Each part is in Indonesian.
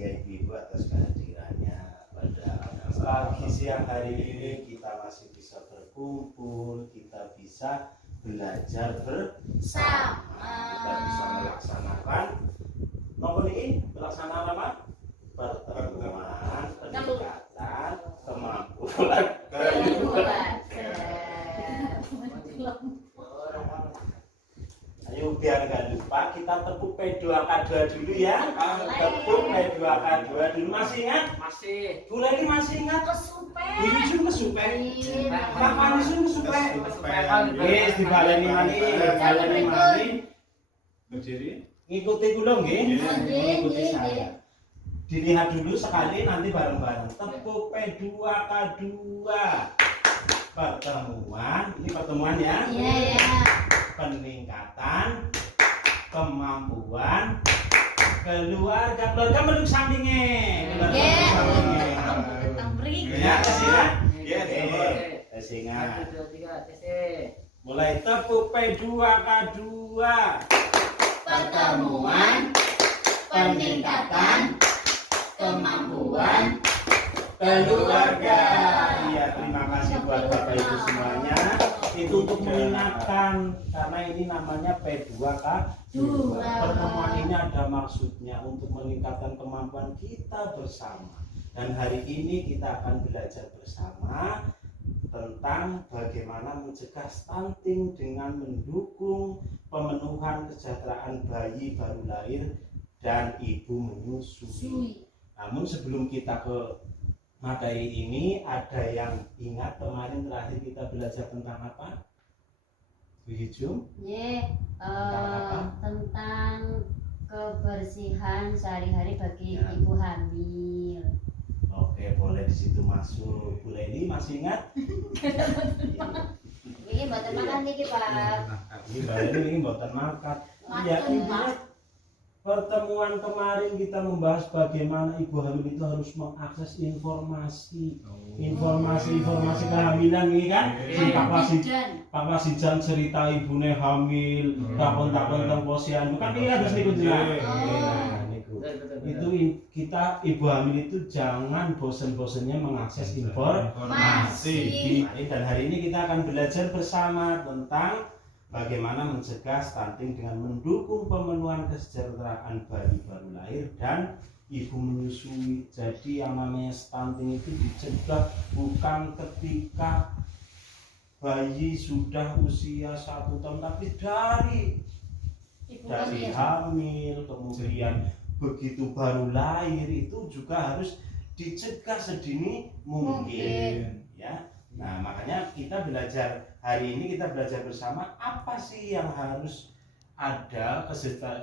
kasih ya Ibu atas kehadirannya pada pagi siang hari ini. Kita masih bisa berkumpul, kita bisa belajar bersama, kita bisa melaksanakan pelaksanaan apa? Pertemuan, peningkatan kemampuan. Ayo biar nggak lupa kita tepuk P2K2 dulu ya. Tepuk P2K2 dulu. Masih ingat? Masih. Bulan ini masih ingat? Kesupen. Ini kesupen. Kapan itu kesupen? Yes, dibaleni mani. Berdiri. Ngikuti kula nggih. Nggih, Ngikuti nggih, saya. Dilihat dulu sekali nanti bareng-bareng. Tepuk P2K2. Pertemuan, ini pertemuan ya. Iya, ya. Peningkatan kemampuan keluarga menurut sampingnya. Ya, tes ingat. 1, 2, 3, tes. Mulai tepuk P2K2. Pertemuan, peningkatan kemampuan keluarga. Iya, terima kasih buat Bapak Ibu semuanya. Itu untuk mengingatkan karena ini namanya P2K2. Pertemuan ini ada maksudnya untuk meningkatkan kemampuan kita bersama. Dan hari ini kita akan belajar bersama tentang bagaimana mencegah stunting dengan mendukung pemenuhan kesejahteraan bayi baru lahir dan ibu menyusui. Namun sebelum kita ke materi ini, ada yang ingat kemarin terakhir kita belajar tentang apa? Bu Hijum? Tentang kebersihan sehari-hari bagi ibu hamil. Oke, boleh di situ masuk. Bu Leni masih ingat? Ini mboten makan niki, Pak. Ini Mbak Leni ini mboten makan. Iya, ingat pertemuan kemarin kita membahas bagaimana ibu hamil itu harus mengakses informasi kehamilan ini kan. Pak Wasijan cerita ibune hamil, takon-takon tentang posyandu kan ini harus ikut itu kita ibu hamil itu jangan bosan-bosannya mengakses informasi. Dan hari ini kita akan belajar bersama tentang bagaimana mencegah stunting dengan mendukung pemenuhan kesejahteraan bayi baru lahir dan ibu menyusui. Jadi yang namanya stunting itu dicegah bukan ketika bayi sudah usia 1 tahun, tapi dari hamil, kemudian begitu baru lahir itu juga harus dicegah sedini mungkin. Ya. Nah, makanya kita belajar hari ini, kita belajar bersama apa sih yang harus ada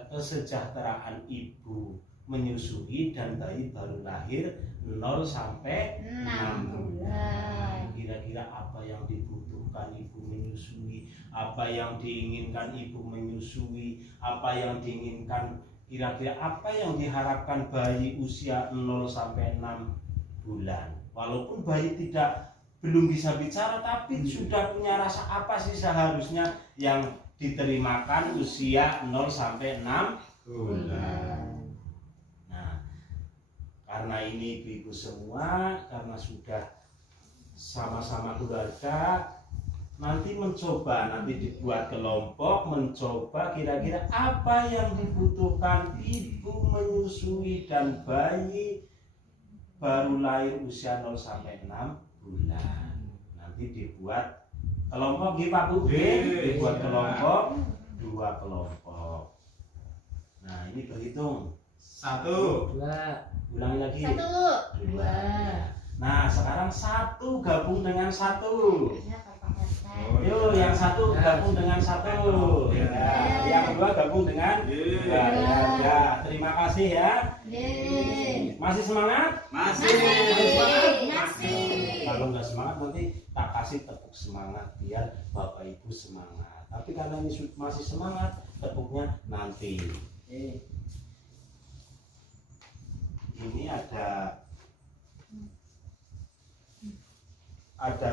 kesejahteraan ibu menyusui dan bayi baru lahir 0 sampai 6 bulan. Kira-kira apa yang dibutuhkan ibu menyusui, apa yang diinginkan ibu menyusui, apa yang diinginkan, kira-kira apa yang diharapkan bayi usia 0 sampai 6 bulan. Walaupun bayi belum bisa bicara, tapi sudah punya rasa apa sih seharusnya yang diterimakan usia 0 sampai 6 bulan. Nah, karena ini ibu-ibu semua, karena sudah sama-sama keluarga, nanti dibuat kelompok, mencoba kira-kira apa yang dibutuhkan ibu menyusui dan bayi baru lahir usia 0 sampai 6 bulan. Nanti dibuat kelompok Pak Bu, dibuat kelompok 2 kelompok. Nah, ini berhitung 1, 2, ulangi lagi 1, 2. Nah, sekarang 1 gabung dengan 1. Yuk, yang 1 gabung dengan 1. Ya, yang 2 gabung dengan 2. Ya, terima kasih ya. Masih semangat? Masih. Kalau nggak semangat nanti tak kasih tepuk semangat biar Bapak Ibu semangat. Tapi karena ini masih semangat, tepuknya nanti. Ini ada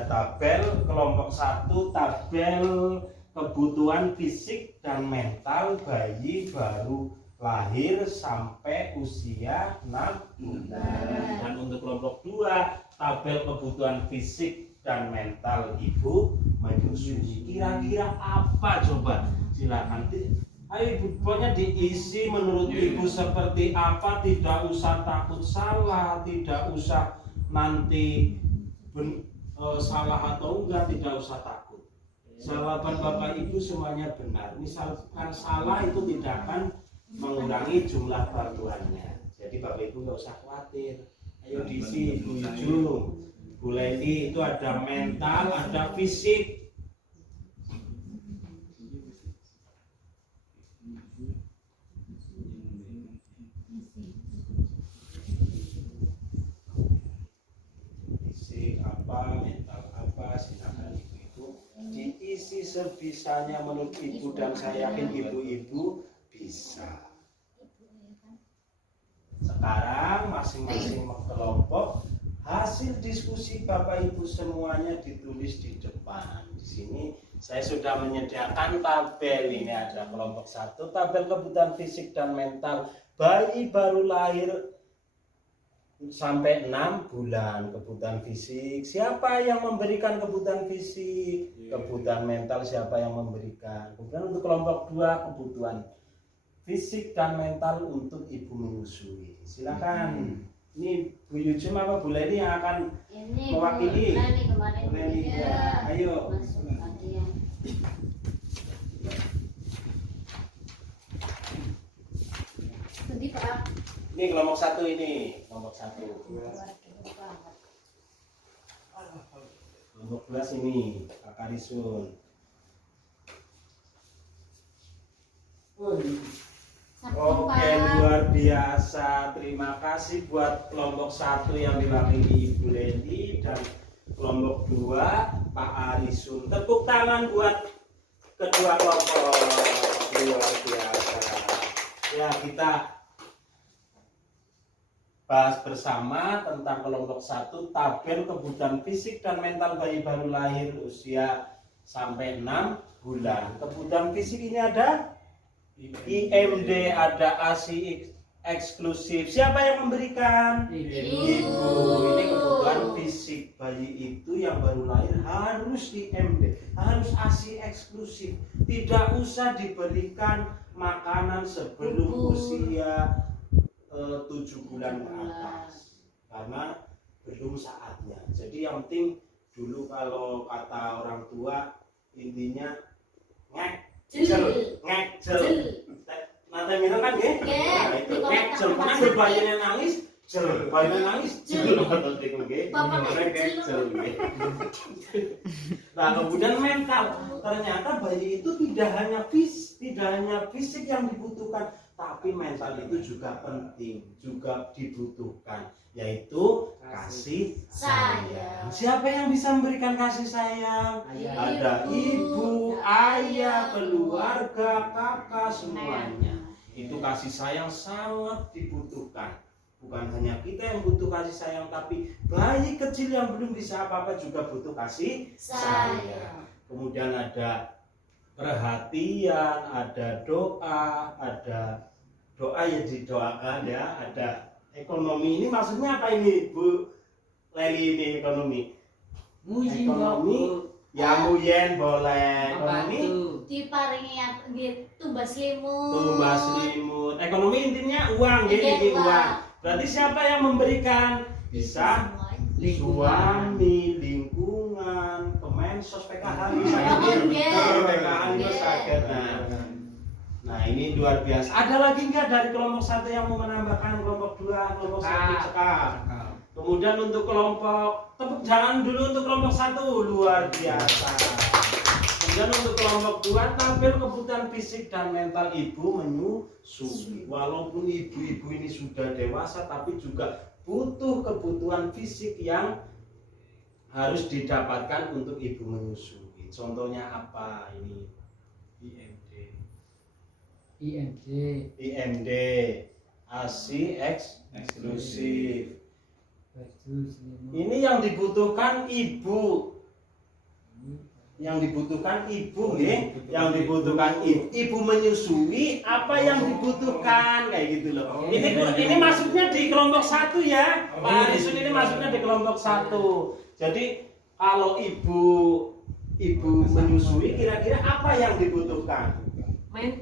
tabel kelompok 1, tabel kebutuhan fisik dan mental bayi baru lahir sampai usia 6 bulan. Dan untuk kelompok 2, tabel kebutuhan fisik dan mental ibu menyusui. Kira-kira apa coba? Silakan. Ayo ibu, pokoknya diisi menurut ibu seperti apa, tidak usah takut salah, tidak usah nanti salah atau enggak, tidak usah takut. Jawaban Bapak Ibu semuanya benar. Misalkan salah itu tidak akan mengurangi jumlah bantuannya. Jadi Bapak Ibu nggak usah khawatir. Ayo diisi Bu Yujung, Bu Leni, itu ada mental, ada fisik. Fisik apa, mental apa, silakan ibu-ibu diisi sebisanya menurut ibu, dan saya yakin ibu-ibu bisa. Sekarang masing-masing kelompok hasil diskusi Bapak Ibu semuanya ditulis di depan. Di sini saya sudah menyediakan tabel. Ini ada kelompok 1, tabel kebutuhan fisik dan mental bayi baru lahir sampai 6 bulan. Kebutuhan fisik, siapa yang memberikan kebutuhan fisik? Kebutuhan mental, siapa yang memberikan? Kemudian untuk kelompok 2, kebutuhan fisik dan mental untuk ibu menyusui. Silakan. Ini Bu Yujum apa Bu Leni yang akan Ini mewakili? Bu Leni kemarin. Bu Leni, ya. Ayo. Masuk tadi yang Sedih Pak. Ini kelompok 1 ini, kelompok 1. Kelompok 2 sini, Kak Karisun. Oke, luar biasa. Terima kasih buat kelompok 1 yang diwakili Ibu Leni dan kelompok 2 Pak Arisun. Tepuk tangan buat kedua kelompok. Luar biasa. Ya, kita bahas bersama tentang kelompok 1, tabel kebutuhan fisik dan mental bayi baru lahir usia sampai 6 bulan. Kebutuhan fisik ini ada IMD, ada ASI eksklusif. Siapa yang memberikan? Ibu. Ini kebutuhan fisik bayi itu yang baru lahir harus IMD, harus ASI eksklusif. Tidak usah diberikan makanan sebelum usia 7 bulan ke atas, karena belum saatnya. Jadi yang penting dulu, kalau kata orang tua, intinya ngecel. Nanti minum kan ya? Nah, itu ngecel. Karena bayinya nangis, bayinya nangis, Nah, kemudian mental. Ternyata bayi itu tidak hanya fisik yang dibutuhkan, tapi mental itu juga penting, juga dibutuhkan, yaitu kasih sayang. Siapa yang bisa memberikan kasih sayang? Ada ibu, ayah, keluarga, kakak, semuanya. Itu kasih sayang sangat dibutuhkan. Bukan hanya kita yang butuh kasih sayang, tapi bayi kecil yang belum bisa apa-apa juga butuh kasih sayang. Kemudian ada perhatian, ada doa yang didoakan ya, ada ekonomi. Ini maksudnya apa ini Bu Leli? Ini ekonomi ya, muyen boleh. Ekonomi diparingi tumbas limut. Ekonomi intinya uang, jadi uang. Berarti siapa yang memberikan? Bisa suami, lingkungan, Kemensos, PKH, PKH itu sakit. Nah, ini luar biasa. Ada lagi nggak dari kelompok 1 yang mau menambahkan? Kelompok 2, kelompok 1 cekal. Kemudian untuk kelompok, tepuk tangan dulu untuk kelompok 1, luar biasa. Kemudian untuk kelompok 2, tabel kebutuhan fisik dan mental ibu menyusui. Walaupun ibu-ibu ini sudah dewasa, tapi juga butuh kebutuhan fisik yang harus didapatkan untuk ibu menyusui. Contohnya apa ini? IMD, ASI eksklusif. Ini yang dibutuhkan ibu. yang dibutuhkan ibu nggih, yang dibutuhkan ibu menyusui, apa yang dibutuhkan kayak gitu loh. Ini masuknya di kelompok 1 ya, Pak Arisun, ini masuknya di kelompok 1. Jadi kalau ibu menyusui, kira-kira apa yang dibutuhkan?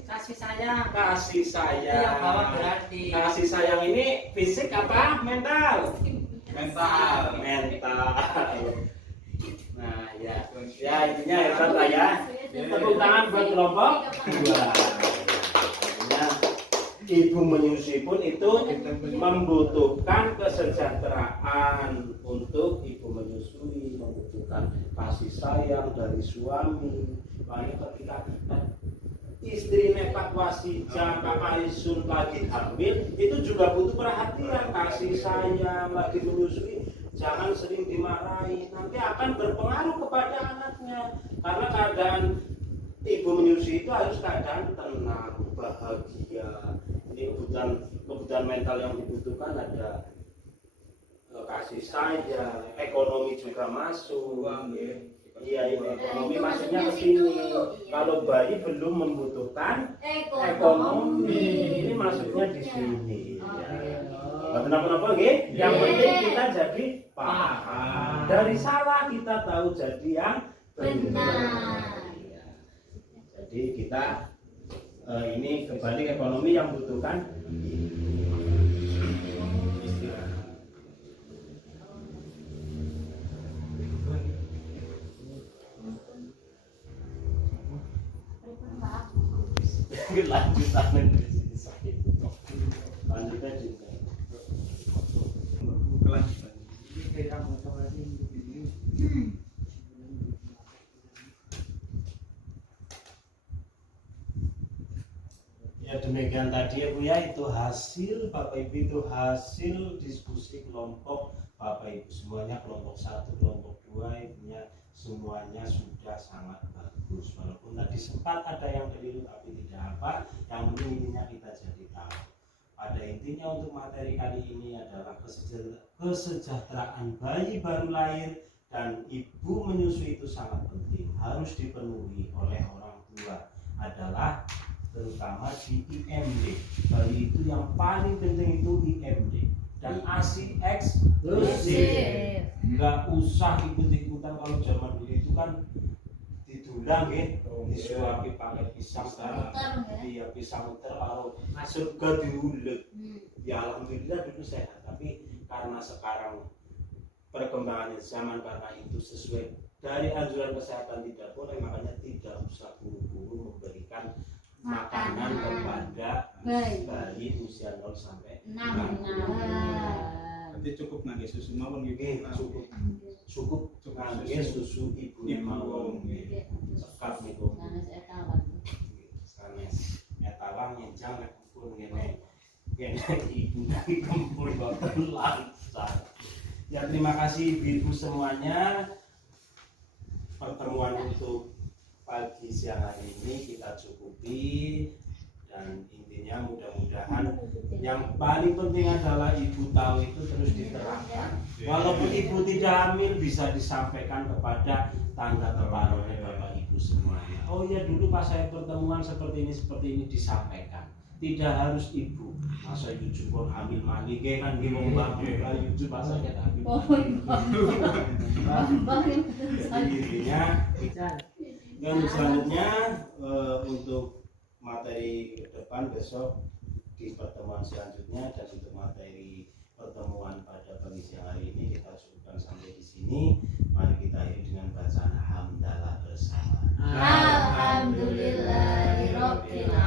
Kasih sayang. Kasih sayang. Yang bawah berarti. Kasih sayang ini fisik apa? Mental. Mental. Nah ya, intinya hebat lah ya. Tepuk tangan buat kelompok 2. Artinya ibu menyusui pun itu membutuhkan kesejahteraan untuk ibu menyusui, membutuhkan kasih sayang dari suami. Makanya ketika istri evakuasi Kakak Arisun lagi hamil, itu juga butuh perhatian, kasih sayang, lagi menyusui. Jangan sering dimarahi, nanti akan berpengaruh kepada anaknya. Karena keadaan ibu menyusui itu harus keadaan tenang, bahagia. Ini kebutuhan mental yang dibutuhkan ada kasih sayang, ekonomi juga masuk. Iya, ini ekonomi masuknya ke sini. Kalau bayi belum membutuhkan ekonomi, ini masuknya di sini. Kenapa nggih? Yang penting kita jadi paham. Dari salah kita tahu jadi yang benar. Jadi kita ini kembali ekonomi yang butuhkan lanjutan lanjutnya di ya, demikian tadi ya Bu ya, itu hasil Bapak Ibu, itu hasil diskusi kelompok Bapak Ibu semuanya, kelompok 1, kelompok 2, intinya semuanya sudah sangat bagus. Walaupun tadi sempat ada yang keliru tapi tidak apa, yang penting intinya kita jadi tahu. Pada intinya untuk materi kali ini adalah kesejahteraan bayi baru lahir dan ibu menyusui itu sangat penting, harus dipenuhi oleh orang tua, adalah terutama di IMD. Bayi itu yang paling penting itu IMD dan ASI eksklusif. Nggak usah ikut-ikutan. Kalau zaman dulu itu kan didulang ya, disuapi pakai pisang sekarang. Iya, pisang muter kalau surga diulet. Ya alhamdulillah dulu sehat, tapi karena sekarang perkembangan zaman, karena itu sesuai dari anjuran kesehatan tidak boleh, makanya tidak usah buru-buru memberikan makanan kepada bayi usia 0 sampai 6 bulan. Nanti cukup nangge susu mawon gitu. Cukup nangge susu ibu mawon. Sekap niku. Sanes etalang nyenjang nek pun ngene. Kene ibu kumpul boten lancar. Ya, terima kasih Ibu semuanya. Pertemuan untuk pagi siang hari ini kita cukupi, dan intinya mudah-mudahan yang paling penting adalah ibu tahu itu terus diterapkan. Walaupun ibu tidak hamil bisa disampaikan kepada tangga teparohnya Bapak Ibu semuanya. Oh ya, dulu pas saya pertemuan seperti ini disampaikan. Tidak harus ibu. Masa Yuju pun hamil mandi kan gimana Mbak Yuju masa kita hamil. Intinya dan selanjutnya untuk materi ke depan besok di pertemuan selanjutnya, dan untuk materi pertemuan pada pagi siang hari ini kita cukupkan sampai di sini. Mari kita akhiri dengan bacaan hamdalah bersama. Alhamdulillahirabbil alamin.